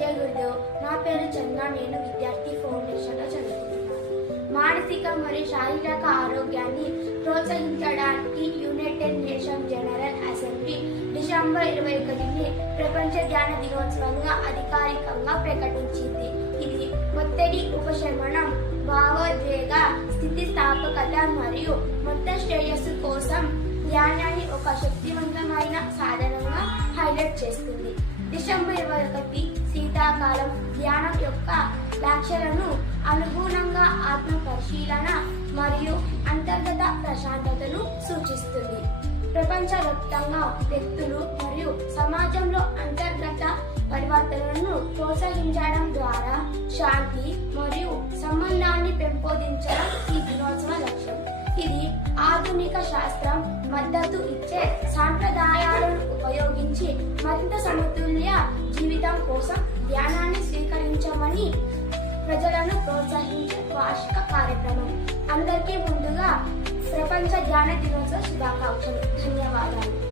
జై గురుదేవ్. నా పేరు చంద్ర. నేను విద్యార్థి ఫౌండేషన్లో చదువుకుంటున్నాను. మానసిక మరియు శారీరక ఆరోగ్యాన్ని ప్రోత్సహించడానికి United Nation General Assembly December 21ని ప్రపంచ ధ్యాన దినోత్సవంగా అధికారికంగా ప్రకటించింది. ఇది ఒత్తిడి ఉపశమనం, భావోద్వేగ స్థితిస్థాపకత మరియు మొత్తం శ్రేయస్సు కోసం ధ్యానాన్ని ఒక శక్తివంతమైన సాధనంగా హైలైట్ చేస్తుంది. డిసెంబర్ 21 శీతాకాలం ధ్యానం యొక్క లక్ష్యాలను అనుగుణంగా ఆత్మ పరిశీలన మరియు అంతర్గత ప్రశాంతతను సూచిస్తుంది. ప్రపంచవ్యాప్తంగా వ్యక్తులు మరియు సమాజంలో అంతర్గత పరివర్తనలను ప్రోత్సహించడం ద్వారా శాంతి మరియు సంబంధాన్ని పెంపొందించడం ఈ దినోత్సవ లక్ష్యం. ఇది ఆధునిక శాస్త్రం మద్దతు ఇచ్చే సాంప్రదాయాలను ఉపయోగించి మరింత సమతుల్య జీవితం కోసం ధ్యానాన్ని స్వీకరించమని ప్రజలను ప్రోత్సహించే వార్షిక కార్యక్రమం. అందరికీ ముందుగా ప్రపంచ ధ్యాన దినోత్సవ శుభాకాంక్షలు. ధన్యవాదాలు.